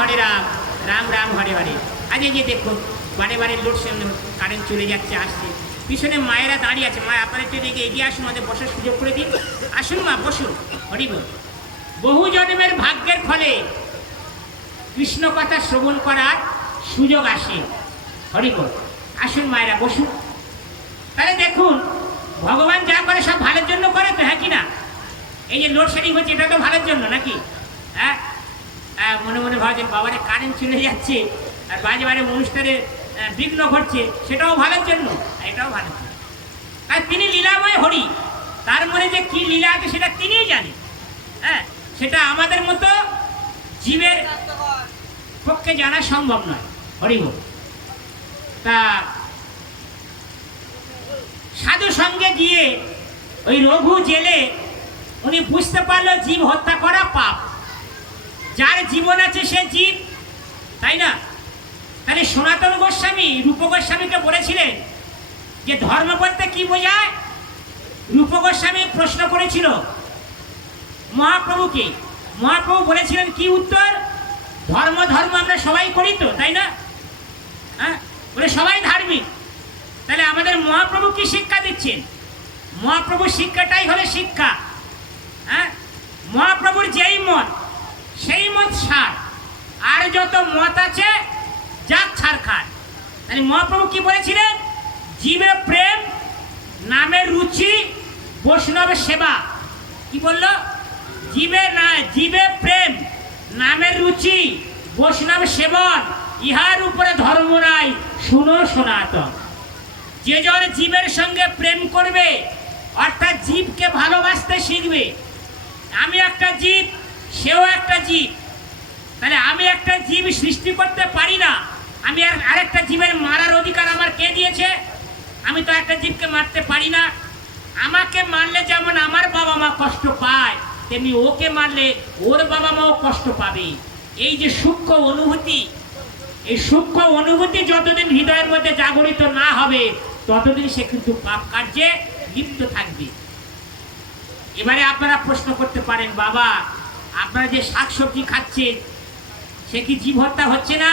হরে রাম, রাম রাম হরে হরে। আজ এই যে দেখুন বারে বারে লোডশেডিং, কারেন্ট চলে যাচ্ছে আসছে, পিছনে মায়েরা দাঁড়িয়ে আছে। মা আপনার একটু দিকে এগিয়ে আসুন, আমাদের বসার সুযোগ করে দিন। আসুন মা, বসুন। হরি বল। বহু জন্মের ভাগ্যের ফলে কৃষ্ণ কথা শ্রবণ করার সুযোগ আসে। হরি বল। আসুন মায়েরা, বসুন। তাহলে দেখুন ভগবান যা করে সব ভালোর জন্য করে তো, হ্যাঁ কি না? এই যে লোডশেডিং হচ্ছে এটা তো ভালোর জন্য নাকি? হ্যাঁ, মনে মনে ভাবছেন বাবারে কারেন্ট চলে যাচ্ছে আর বাজে বাজে অনুষ্ঠানে বিঘ্ন ঘটছে, সেটাও ভালোর জন্য, এটাও ভালোর জন্য। আর তিনি লীলাময় হরি, তার মনে যে কি লীলা আছে সেটা তিনিই জানেন। হ্যাঁ, সেটা আমাদের মতো জীবের পক্ষে জানা সম্ভব নয়। হরি বল। তা সাধু সঙ্গে গিয়ে ওই রঘু জেলে উনি বুঝতে পারলো জীব হত্যা করা পাপ। যার জীবন আছে সে জীব, তাই না? তাহলে সনাতন গোস্বামী রূপ গোস্বামীকে বলেছিলেন যে ধর্ম বলতে কি বোঝায়? রূপ গোস্বামী প্রশ্ন করেছিল মহাপ্রভুকে। মহাপ্রভু বলেছিলেন কি উত্তর? ধর্ম ধর্ম আমরা সবাই করি তো, তাই না? হ্যাঁ, বলে সবাই ধার্মিক। তাহলে আমাদের মহাপ্রভু কি শিক্ষা দিচ্ছেন? মহাপ্রভুর শিক্ষাটাই হলো শিক্ষা। হ্যাঁ, মহাপ্রভুর যেই মত সেই মত সার, আর যত মত আছে যাক ছাড় খান। তাহলে মহাপ্রভু কি বলেছিলেন? জীবে প্রেম, নামের রুচি, বৈষ্ণবের সেবা। কি বললো? জীবে প্রেম, নামের রুচি, বৈষ্ণব সেবন, ইহার উপরে ধর্ম নাই, শুনো সনাতন। যে জন জীবের সঙ্গে প্রেম করবে, অর্থাৎ জীবকে ভালোবাসতে শিখবে। আমি একটা জীব, সেও একটা জীব। তাহলে আমি একটা জীব সৃষ্টি করতে পারি না। আমি আরেকটা জীবের মারার অধিকার আমার কে দিয়েছে? আমি তো একটা জীবকে মারতে পারি না। আমাকে মারলে যেমন আমার বাবা মা কষ্ট পায়, তেমনি ওকে মারলে ওর বাবা মাও কষ্ট পাবে। এই যে সূক্ষ্ম অনুভূতি, এই সূক্ষ্ম অনুভূতি যতদিন হৃদয়ের মধ্যে জাগরিত না হবে ততদিন সে কিন্তু পাপ কার্যে লিপ্ত থাকবে। এবারে আপনারা প্রশ্ন করতে পারেন, বাবা আপনারা যে শাকসবজি খাচ্ছেন সে কি জীব হত্যা হচ্ছে না?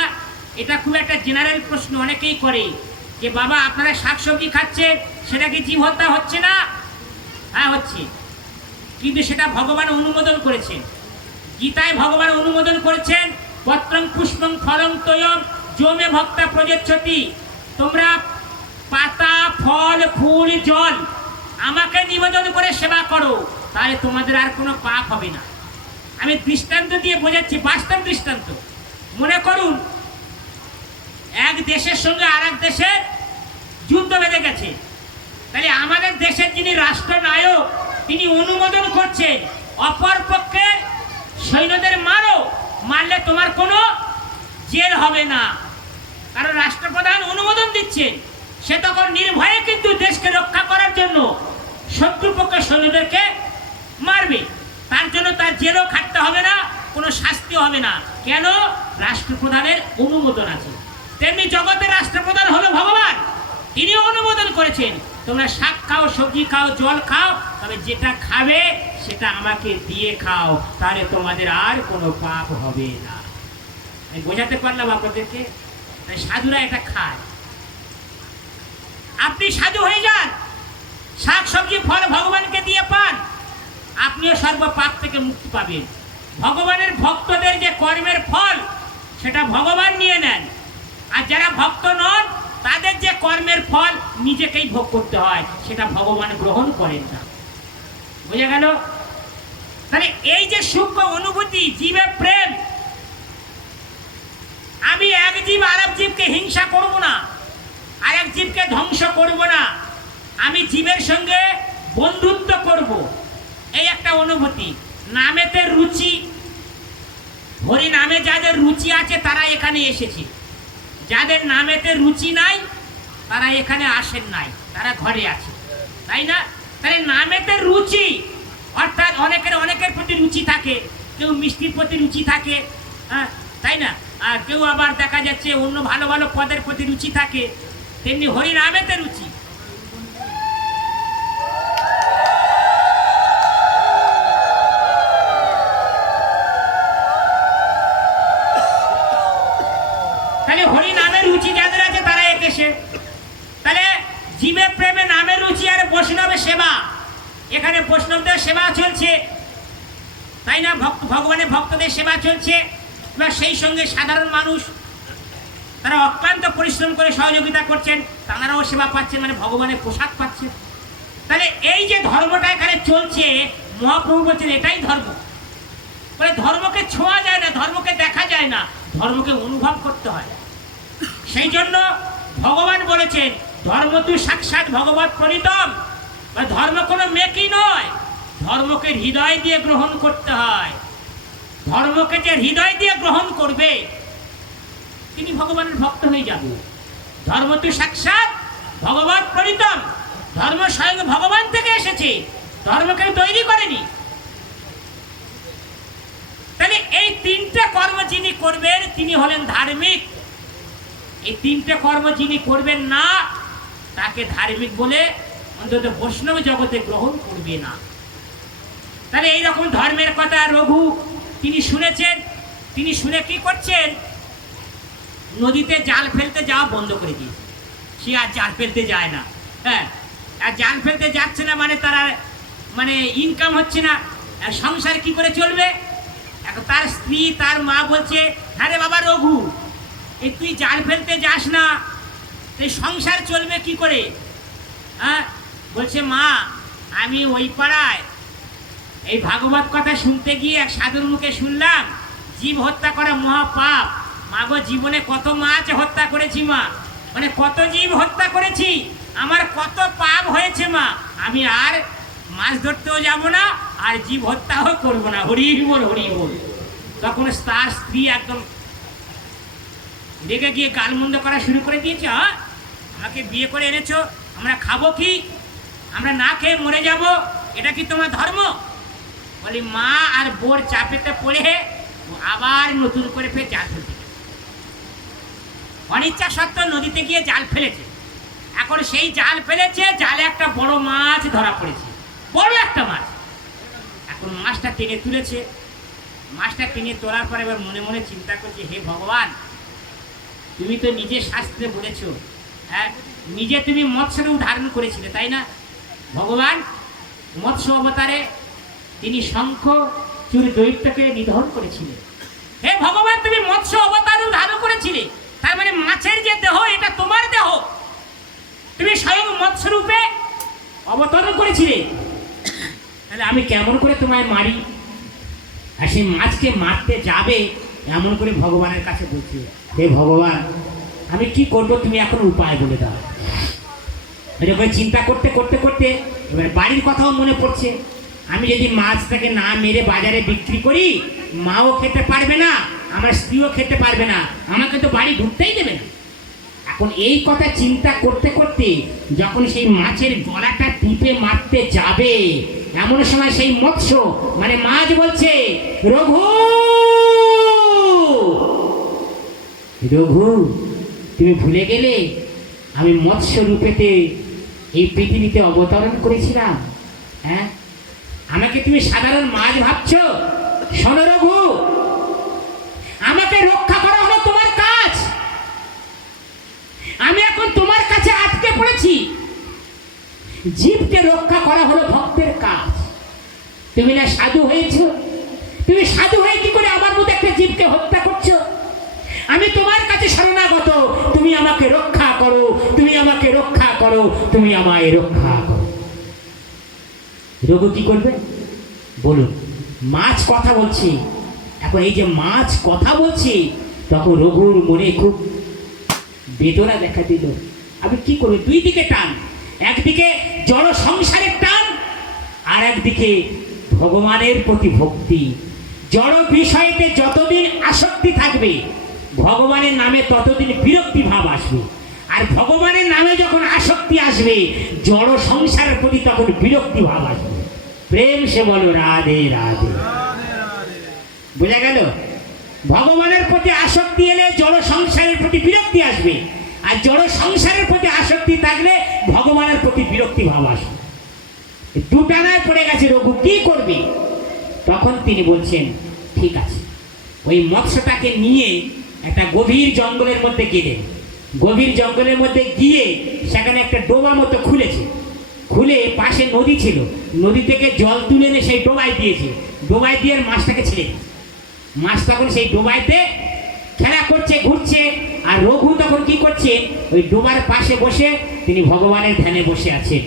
এটা খুব একটা জেনারেল প্রশ্ন অনেকেই করে যে বাবা আপনারা শাকসবজি খাচ্ছেন সেটা কি জীব হত্যা হচ্ছে না? হ্যাঁ হচ্ছে, কিন্তু সেটা ভগবান অনুমোদন করেছেন। গীতায় ভগবান অনুমোদন করেছেন পত্রং পুষ্পং ফলং তৈয়ম যমে ভক্তা প্রযচ্ছতি। তোমরা পাতা, ফল, ফুল, জল আমাকে নিবেদন করে সেবা করো, তাহলে তোমাদের আর কোনো পাপ হবে না। আমি দৃষ্টান্ত দিয়ে বোঝাচ্ছি, বাস্তব দৃষ্টান্ত। মনে করুন এক দেশের সঙ্গে আর এক দেশের যুদ্ধ বেঁধে গেছে। তাহলে আমাদের দেশের যিনি রাষ্ট্রনায়ক তিনি অনুমোদন করছেন অপর পক্ষের সৈন্যদের মারো, মারলে তোমার কোনো জেল হবে না, কারণ রাষ্ট্রপ্রধান অনুমোদন দিচ্ছেন। সে তখন নির্ভয়ে কিন্তু দেশকে রক্ষা করার জন্য শত্রুপক্ষের সৈন্যদেরকে মারবে। তার জন্য তার জেলও খাটতে হবে না, কোনো শাস্তি হবে না। কেন? রাষ্ট্রপ্রধানের অনুমোদন আছে। তেমনি জগতের রাষ্ট্রপ্রধান হলো ভগবান, তিনি অনুমোদন করেছেন তোমরা শাক খাও, সবজি খাও, জল খাও, তবে যেটা খাবে সেটা আমাকে দিয়ে খাও, তাহলে তোমাদের আর কোনো পাপ হবে না। আমি বোঝাতে পারলাম আপনাদেরকে? সাধুরা এটা খায়। আপনি সাধু হয়ে যান, শাক সবজি ফল ভগবানকে দিয়ে পান, আপনিও সর্ব পাপ থেকে মুক্তি পাবেন। ভগবানের ভক্তদের যে কর্মের ফল সেটা ভগবান নিয়ে নেন, আর যারা ভক্ত নন তাদের যে কর্মের ফল নিজেকেই ভোগ করতে হয়, সেটা ভগবান গ্রহণ করেন না। বুঝে গেল? তাহলে এই যে সূক্ষ্ম অনুভূতি, জীবে প্রেম, আমি এক জীব আর এক জীবকে হিংসা করব না, আর এক জীবকে ধ্বংস করব না, আমি জীবের সঙ্গে বন্ধুত্ব করব, এই একটা অনুভূতি। নামেতে রুচি, হরি নামে যাদের রুচি আছে তারা এখানে এসেছে, যাদের নামেতে রুচি নাই তারা এখানে আসেন নাই, তারা ঘরে আছে, তাই না? তাহলে নামেতে রুচি অর্থাৎ অনেকের প্রতি রুচি থাকে, কেউ মিষ্টির প্রতি রুচি থাকে, হ্যাঁ তাই না? আর কেউ আবার দেখা যাচ্ছে অন্য ভালো ভালো পদের প্রতি রুচি থাকে, তেমনি হরি নামেতে রুচি। রুচি যাদের আছে তারা এসে, তাহলে জীবে প্রেমে নামে রুচি আর বৈষ্ণবে সেবা, এখানে বৈষ্ণবদের সেবা চলছে, তাই না? ভগবানের ভক্তদের সেবা চলছে, এবার সেই সঙ্গে সাধারণ মানুষ তারা অক্লান্ত পরিশ্রম করে সহযোগিতা করছেন, তাঁরাও সেবা পাচ্ছেন, মানে ভগবানের প্রসাদ পাচ্ছেন। তাহলে এই যে ধর্মটা এখানে চলছে, মহাপ্রভু বলছেন এটাই ধর্ম। মানে ধর্মকে ছোঁয়া যায় না, ধর্মকে দেখা যায় না, ধর্মকে অনুভব করতে হয়। সেই জন্য ভগবান বলেছেন ধর্ম তুই সাক্ষাৎ ভগবত প্রণীতম, ধর্ম কোনো মেকি নয়, ধর্মকে হৃদয় দিয়ে গ্রহণ করতে হয়। ধর্মকে যে হৃদয় দিয়ে গ্রহণ করবে তিনি ভগবানের ভক্ত হয়ে যাবে। ধর্ম তুই সাক্ষাৎ ভগবত প্রণীতম, ধর্ম স্বয়ং ভগবান থেকে এসেছে, ধর্মকে তৈরি করেনি। তাহলে এই তিনটে কর্ম যিনি করবেন তিনি হলেন ধার্মিক। এই তিনটে কর্ম যিনি করবেন না তাকে ধার্মিক বলে অন্তত বৈষ্ণব জগতে গ্রহণ করবে না। তাহলে এইরকম ধর্মের কথা রঘু তিনি শুনেছেন, তিনি শুনে কি করছেন, নদীতে জাল ফেলতে যাওয়া বন্ধ করে দিয়েছে। সে আর জাল ফেলতে যায় না, হ্যাঁ, আর জাল ফেলতে যাচ্ছে না মানে তারা মানে ইনকাম হচ্ছে না, সংসার কি করে চলবে? এখন তার স্ত্রী তার মা বলছে, হ্যাঁ রে বাবা রঘু, এই তুই জাল ফেলতে যাস না, এই সংসার চলবে কি করে? হ্যাঁ, বলছে মা আমি ওই পাড়ায় এই ভাগবত কথা শুনতে গিয়ে এক সাধুর মুখে শুনলাম জীব হত্যা করা মহাপাপ। মা গো, জীবনে কত মাছ হত্যা করেছি মা, মানে কত জীব হত্যা করেছি, আমার কত পাপ হয়েছে মা, আমি আর মাছ ধরতেও যাব না আর জীব হত্যাও করবো না। হরি বল হরি বল। তখন তার স্ত্রী একদম রেগে গিয়ে গালমন্দ করা শুরু করে দিয়েছে, হ্যাঁ আমাকে বিয়ে করে এনেছো, আমরা খাবো কি, আমরা না খেয়ে মরে যাব, এটা কি তোমার ধর্ম? বলি মা আর বোর চাপেতে পড়ে আবার নতুন করে ফের জাল ফেলতে গেছে। অনিচ্ছা সত্ত্বেও নদীতে গিয়ে জাল ফেলেছে। এখন সেই জাল ফেলেছে, জালে একটা বড় মাছ ধরা পড়েছে, বড় একটা মাছ। এখন মাছটা টেনে তুলেছে, মাছটা টেনে তোলার পরে এবার মনে মনে চিন্তা করছে, হে ভগবান, তুমি তো নিজে শাস্ত্রে বলেছো, হ্যাঁ নিজে তুমি মৎস্য রূপ ধারণ করেছিলে, তাই না? ভগবান মৎস্য অবতারে তিনি শঙ্খ চুর দৈত্যকে নিধন করেছিলেন। হে ভগবান, তুমি মৎস্য অবতার ধারণ করেছিলে, তার মানে মাছের যে দেহ এটা তোমার দেহ, তুমি স্বয়ং মৎস্য রূপে অবতরণ করেছিলে, তাহলে আমি কেমন করে তোমায় মারি? আর সেই মাছকে মারতে যাবে এমন করে ভগবানের কাছে বলছে, হে ভগবান আমি কি করব, তুমি এখন উপায় বলে দাও। এরকম চিন্তা করতে করতে করতে এবার বাড়ির কথাও মনে পড়ছে, আমি যদি মাছটাকে না মেরে বাজারে বিক্রি করি মাও খেতে পারবে না, আমার স্ত্রীও খেতে পারবে না, আমাকে তো বাড়ি ঢুকতেই দেবে না। এখন এই কথা চিন্তা করতে করতে যখন সেই মাছের গলাটা টিপে মারতে যাবে এমন সময় সেই মৎস্য মানে মাছ বলছে, রঘু রঘু তুমি ভুলে গেলে আমি মৎস্য রূপেতে এই পৃথিবীতে অবতরণ করেছিলাম, হ্যাঁ আমাকে তুমি সাধারণ মাছ ভাবছো? শোনো রঘু, আমাকে রক্ষা করা হলো তোমার কাজ, আমি এখন তোমার কাছে আটকে পড়েছি, জীবকে রক্ষা করা হলো ভক্তের কাজ। তুমি না সাধু হয়েছো, তুমি সাধু হয়ে কি করে আমার মতো একটা জীবকে হত্যা করছো? আমি তোমার কাছে শরণাগত, তুমি আমাকে রক্ষা করো, তুমি আমাকে রক্ষা করো, তুমি আমায় রক্ষা করো। রঘু কি করবে বলুন? মাছ কথা বলছে। এখন এই যে মাছ কথা বলছে তখন রঘুর মনে খুব বেদনা দেখা দিল। আমি কি করবো? দুই দিকে টান, একদিকে জড় সংসারের টান আর একদিকে ভগবানের প্রতি ভক্তি। জড় বিষয়তে যতদিন আসক্তি থাকবে ভগবানের নামে ততদিন বিরক্তি ভাব আসবে, আর ভগবানের নামে যখন আসক্তি আসবে জড় সংসারের প্রতি তখন বিরক্তি ভাব আসবে। প্রেম সে বলো রাধে রাধে। বোঝা গেল? ভগবানের প্রতি আসক্তি এলে জড় সংসারের প্রতি বিরক্তি আসবে, আর জড় সংসারের প্রতি আসক্তি থাকলে ভগবানের প্রতি বিরক্তি ভাব আসবে। দুটানায় পড়ে গেছে রঘু, কি করবে? তখন তিনি বলছেন, ঠিক আছে, ওই মৎস্যটাকে নিয়ে একটা গভীর জঙ্গলের মধ্যে গেলেন। গভীর জঙ্গলের মধ্যে গিয়ে সেখানে একটা ডোবা মতো খুলেছে, খুলে পাশে নদী ছিল, নদী থেকে জল তুলে এনে সেই ডোবায় দিয়েছে, ডোবায় দিয়ে মাছটাকে ছেড়ে দিয়েছে। মাছ তখন সেই ডোবাইতে খেলা করছে, ঘুরছে। আর রঘু তখন কি করছে, ওই ডোবার পাশে বসে তিনি ভগবানের ধ্যানে বসে আছেন,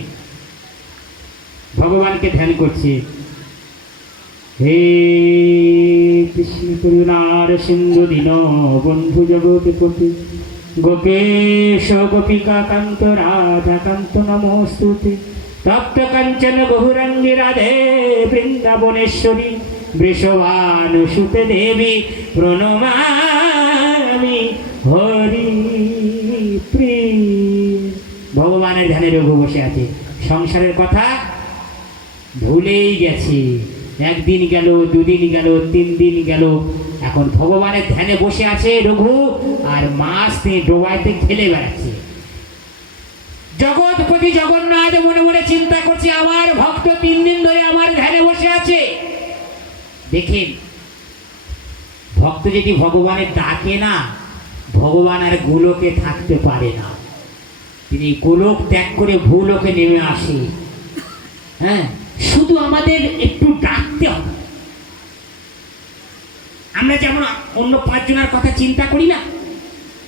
ভগবানকে ধ্যান করছে। হে কৃষ্ণ করুণার সিন্ধু দীন বন্ধু জগৎপতি, গোপেশ গোপিকা কান্ত রাধা কান্ত নমস্তুতে, তপ্ত কাঞ্চন গৌরাঙ্গী রাধে বৃন্দাবনেশ্বরী, বৃষভানুসুতে দেবী প্রণমামি হরি প্রিয়। ভগবানের ধ্যানে রঘু বসে আছে, সংসারের কথা ভুলেই গেছে। একদিন গেল, দুদিন গেল, 3 দিন গেল, এখন ভগবানের ধ্যানে বসে আছে রঘু, আর মাছ নিয়ে ডোবাইতে খেলে বেড়াচ্ছে। জগৎপতি জগন্নাথ মনে মনে চিন্তা করছে, আমার ভক্ত 3 দিন ধরে আমার ধ্যানে বসে আছে। দেখেন, ভক্ত যদি ভগবানের ডাকে না, ভগবান আর গোলকে থাকতে পারে না, তিনি গোলক ত্যাগ করে ভূলোকে নেমে আসে। হ্যাঁ, শুধু আমাদের একটু ডাকতে হবে। আমরা যেমন অন্য 5 জনের কথা চিন্তা করি না,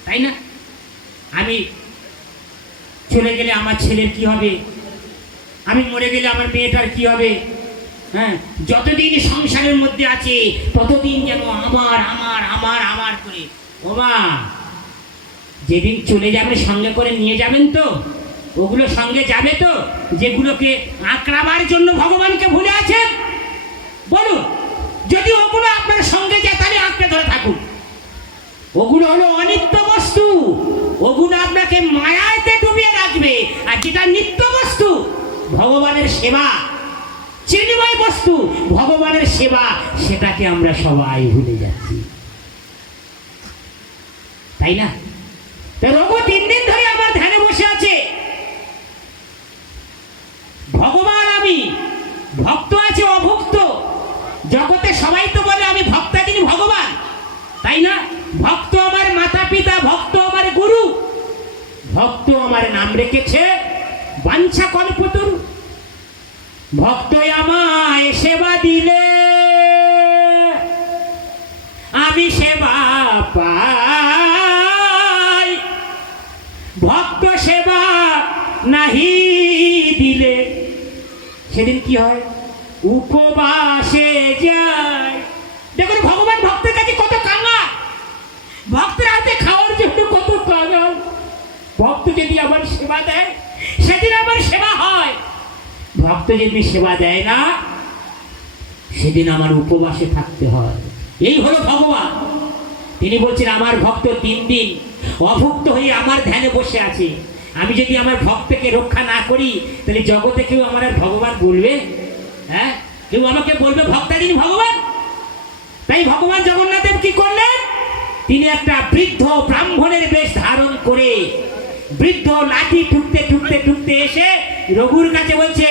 তাই না? আমি চলে গেলে আমার ছেলের কি হবে, আমি মরে গেলে আমার মেয়েটার কি হবে। হ্যাঁ, যতদিন সংসারের মধ্যে আছে ততদিন যেন আমার আমার আমার আমার করে। ওমা, যেদিন চলে যাবেন সঙ্গে করে নিয়ে যাবেন তো, ওগুলো সঙ্গে যাবে তো যেগুলোকে আঁকড়াবার জন্য ভগবানকে ভুলে আছেন? বলুন, যদি ওগুলো আপনার সঙ্গে যায় তাহলে আঁকড়ে ধরে থাকুন। ওগুলো হলো অনিত্য বস্তু, ওগুলো আপনাকে মায়াতে ডুবিয়ে রাখবে। আর যেটা নিত্য বস্তু, ভগবানের সেবা, চিন্ময় বস্তু ভগবানের সেবা, সেটাকে আমরা সবাই ভুলে যাচ্ছি, তাই না? রঘু 3 দিন ধরে আমার ধ্যানে বসে আছে। ভগবান আমি, ভক্ত আছে অভুক্ত। জগতে সবাই তো বলে আমি ভক্ত, তিনি ভগবান, তাই না? ভক্ত আমার মাতা পিতা, ভক্ত আমার গুরু, ভক্ত আমার নাম রেখেছে বাঞ্ছা কল্পতরু। ভক্ত আমায় সেবা দিলে আমি সেবা পাই, ভক্ত সেবা নাহি দিলে সেদিন কি হয়, উপবাসে যায়। দেখুন ভগবান ভক্তের কাছে কত কাঙাল, ভক্তের হাতে খাওয়ার জন্য কত কাঙাল। ভক্ত যদি আমার সেবা দেয় সেদিন আমার সেবা হয়, ভক্ত যদি সেবা দেয় না সেদিন আমার উপবাসে থাকতে হয়। এই হলো ভগবান। তিনি বলছেন আমার ভক্ত 3 দিন অভুক্ত হয়ে আমার ধ্যানে বসে আছে। আমি যদি আমার ভক্তকে রক্ষা না করি তাহলে জগতে কেউ আমার আর ভগবান বলবে? হ্যাঁ, কেউ আমাকে বলবে ভক্তা যিনি ভগবান? তাই ভগবান জগন্নাথদেব কি করলেন, তিনি একটা বৃদ্ধ ব্রাহ্মণের বেশ ধারণ করে, বৃদ্ধ লাঠি ঠুকতে ঠুকতে ঠুকতে এসে রঘুর কাছে বলছে,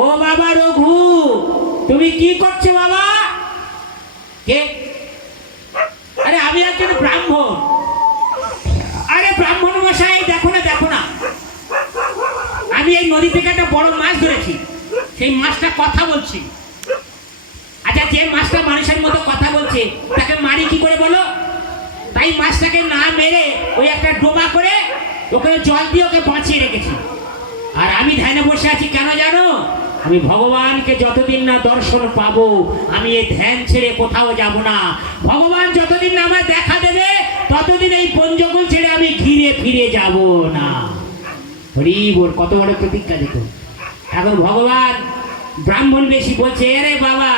ও বাবা রঘু, তুমি কি করছো বাবা? কে? আরে আমি একজন ব্রাহ্মণ। আরে ব্রাহ্মণ মশাই, দেখো না দেখো না, আমি এই নদী থেকে একটা বড় মাছ ধরেছি, সেই মাছটা কথা বলছি। আচ্ছা, যে মাছটা মানুষের মতো কথা বলছে তাকে মারি কি করে বলো? তাই মাছটাকে না মেরে ওই একটা ডোবা করে ওকে জল দিয়ে ওকে বাঁচিয়ে রেখেছি। আর আমি ধ্যানে বসে আছি কেন জানো? আমি ভগবানকে যতদিন না দর্শন পাবো আমি এই ধ্যান ছেড়ে কোথাও যাব না। ভগবান যতদিন না আমার দেখা দেবে ততদিন এই পঞ্চকুল ছেড়ে আমি ঘিরে ফিরে যাব না। হরি বল, কত বড় প্রতিজ্ঞা দেখো। এখন ভগবান ব্রাহ্মণ বেশি বলছে, আরে বাবা,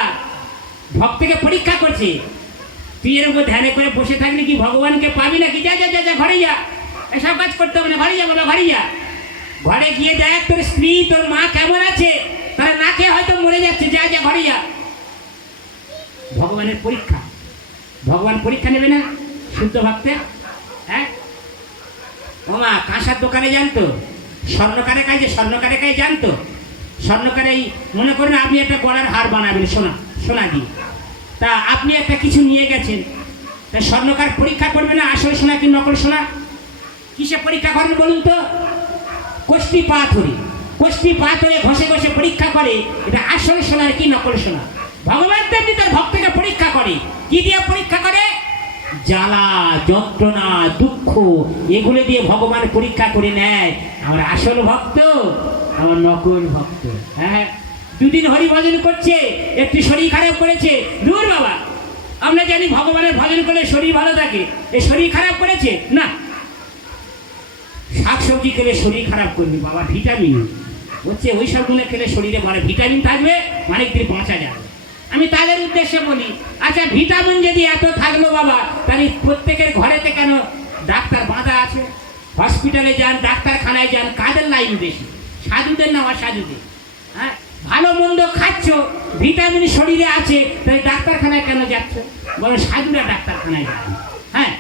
ভক্তকে পরীক্ষা করছে, তুই এর উপর ধ্যানে করে বসে থাকলে কি ভগবানকে পাবি নাকি? যা যা যা, ঘরে যা, এসব কাজ করতে হবে না, ঘরে যা বাবা, ঘরে যা। ঘরে গিয়ে দেখ তোর স্ত্রী তোর মা কেমন আছে, তারা না খেয়ে হয়তো মরে যাচ্ছে, যা যা ঘরে যা। ভগবানের পরীক্ষা, ভগবান পরীক্ষা নেবে না শুদ্ধ ভক্তে? হ্যাঁ, ও মা, কাঁসার দোকানে জানতো, স্বর্ণকারে কাজে স্বর্ণকারে কাজে জানতো, স্বর্ণকারে মনে করেন আপনি একটা গলার হার বানাবেন সোনা, সোনা দিয়ে, তা আপনি একটা কিছু নিয়ে গেছেন, তা স্বর্ণকার পরীক্ষা করবে না আসল সোনা কি নকল সোনা? কিসে পরীক্ষা করেন বলুন তো? কোষ্ঠী পাথরে, কোষ্ঠী পাথরে ঘষে ঘষে পরীক্ষা করে এটা আসল সোনা কি নকল সোনা। ভগবান তেমনি তার ভক্তকে পরীক্ষা করে, কি দিয়ে পরীক্ষা করে? জ্বালা, যন্ত্রণা, দুঃখ, এগুলো দিয়ে ভগবান পরীক্ষা করে নেয় আমার আসল ভক্ত, আমার নকল ভক্ত। হ্যাঁ, দুদিন হরি ভজন করছে, একটু শরীর খারাপ করেছে, দূর বাবা, আমরা জানি ভগবানের ভজন করলে শরীর ভালো থাকে, এই শরীর খারাপ করেছে না। শাকসবজি খেলে শরীর খারাপ করবে বাবা, ভিটামিন হচ্ছে ওই সবগুলো খেলে শরীরে মানে ভিটামিন থাকবে, অনেক দিন বাঁচা যাবে। আমি তাদের উদ্দেশ্যে বলি, আচ্ছা ভিটামিন যদি এত থাকলো বাবা, তাহলে প্রত্যেকের ঘরেতে কেন ডাক্তার বাঁধা আছে? হসপিটালে যান, ডাক্তারখানায় যান, কাদের লাইন বেশি? সাধুদের না অসাধুদের? হ্যাঁ, ভালো মন্দ খাচ্ছ, ভিটামিন শরীরে আছে, তাই ডাক্তারখানায় কেন যাচ্ছ? বলো সাধুরা ডাক্তারখানায় যান। হ্যাঁ,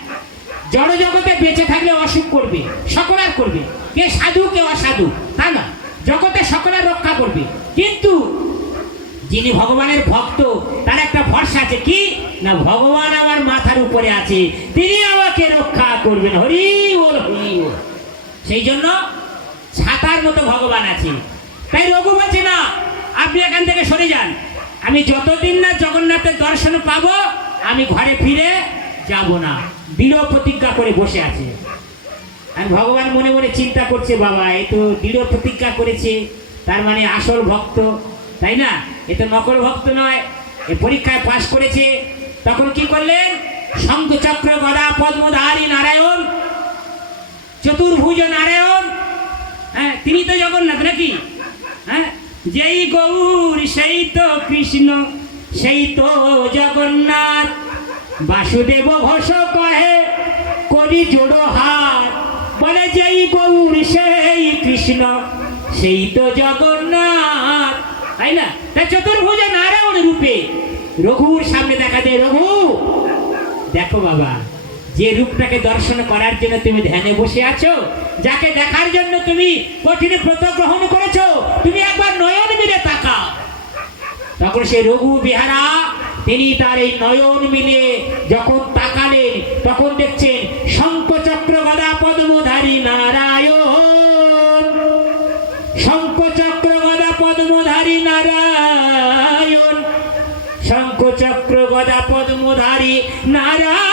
জড় জগতে বেঁচে থাকলে অসুখ করবে, সকলার করবে, কে সাধু কে অসাধু তা না, জগতে সকলের রক্ষা করবে। কিন্তু যিনি ভগবানের ভক্ত তার একটা ভরসা আছে, কি না ভগবান আমার মাথার উপরে আছে, তিনি আমাকে রক্ষা করবেন। হরি বল, হরি বল। সেই জন্য ছাতার মতো ভগবান আছে। তাই রঘু বলছে না আপনি এখান থেকে সরে যান, আমি যতদিন না জগন্নাথের দর্শন পাবো আমি ঘরে ফিরে যাব না, দৃঢ় প্রতিজ্ঞা করে বসে আছে। আর ভগবান মনে মনে চিন্তা করছে, বাবা এ তো দৃঢ় প্রতিজ্ঞা করেছে, তার মানে আসল ভক্ত, তাই না? এ তো নকল ভক্ত নয়, এ পরীক্ষায় পাশ করেছে। তখন কি করলেন? শঙ্খ চক্র গদা পদ্মধারী নারায়ণ, চতুর্ভুজ নারায়ণ, হ্যাঁ তিনি তো জগন্নাথ নাকি? হ্যাঁ, যেই গৌর সেই তো কৃষ্ণ, সেই তো জগন্নাথ, বাসুদেব ঘোষ কহে করি জোড়ো হাত, বলে যেই গৌর সেই কৃষ্ণ, সেই তো জগন্নাথ, তাই না? তাই চতুর্ভুজ নারায়ণ রূপে রঘুর সামনে দেখা যায়। রঘু দেখো বাবা, যে রূপটাকে দর্শন করার জন্য তুমি ধ্যানে বসে আছো, যাকে দেখার জন্য তুমি কঠিন ব্রত গ্রহণ করেছো, তুমি একবার নয়ন মিলে তাকাও। তখন সে রঘু বিহারা তিনি তার এই নয়ন মিলে যখন তাকালেন, তখন দেখছেন শঙ্খ চক্র গদা পদ্মধারী নারায়ণ, শঙ্খ চক্র গদা পদ্মধারী নারায়ণ, শঙ্খ চক্র গদা পদ্মধারী নারায়ণ।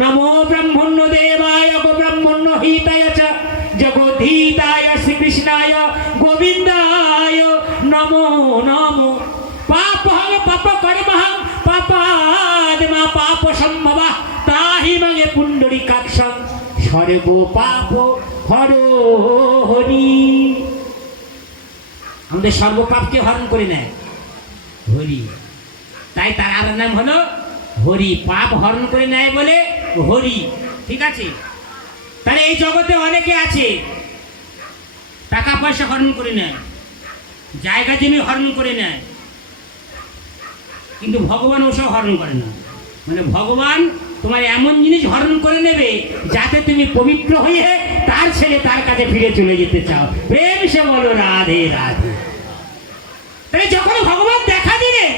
নমো ব্রহ্মণ্য দেবায় গো ব্রহ্মণ্য হিতায় চ জগদ্ধিতায় শ্রীকৃষ্ণায় গোবিন্দায় নমো নমো। পাপহং পাপ কর্মহং পাপাদমা পাপ সম্ভবা তাহি মগে পুণ্ডরীকাক্ষং সর্ব পাপ হরো হরি। আমাদের সর্বপাপকে হরণ করে নেয় হরি, তাই তার আর নাম হলো হরি। পাপ হরণ করে নেয় বলে হরি, ঠিক আছে? তাহলে এই জগতে অনেকে আছে টাকা পয়সা হরণ করে নেয়, জায়গা জমি হরণ করে নেয়, কিন্তু ভগবান ওসব হরণ করে না। মানে ভগবান তোমার এমন জিনিস হরণ করে নেবে যাতে তুমি পবিত্র হয়ে তার ছেলে তার কাছে ফিরে চলে যেতে চাও। প্রেম সে বলো রাধে রাধে। তাই যখন ভগবান দেখা দিলেন,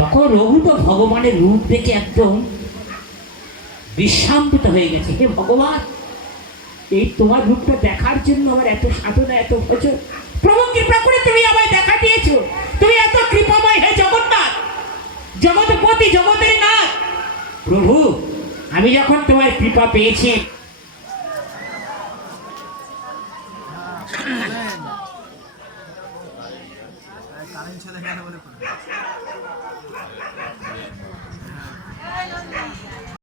তখন রঘু তো ভগবানের রূপ দেখে একদম বিস্মৃত হয়ে গেছে। হে ভগবান, এই তোমার রূপটা দেখার জন্য আমার এত সাধনা, এত ভজন, প্রভু কৃপা করে তুমি আমায় দেখা দিয়েছো, তুমি এত কৃপাময় হে জগন্নাথ, জগৎপতি, জগতের নাথ। প্রভু আমি যখন তোমার কৃপা পেয়েছি, কারেন্ট ছেলে কেন বলে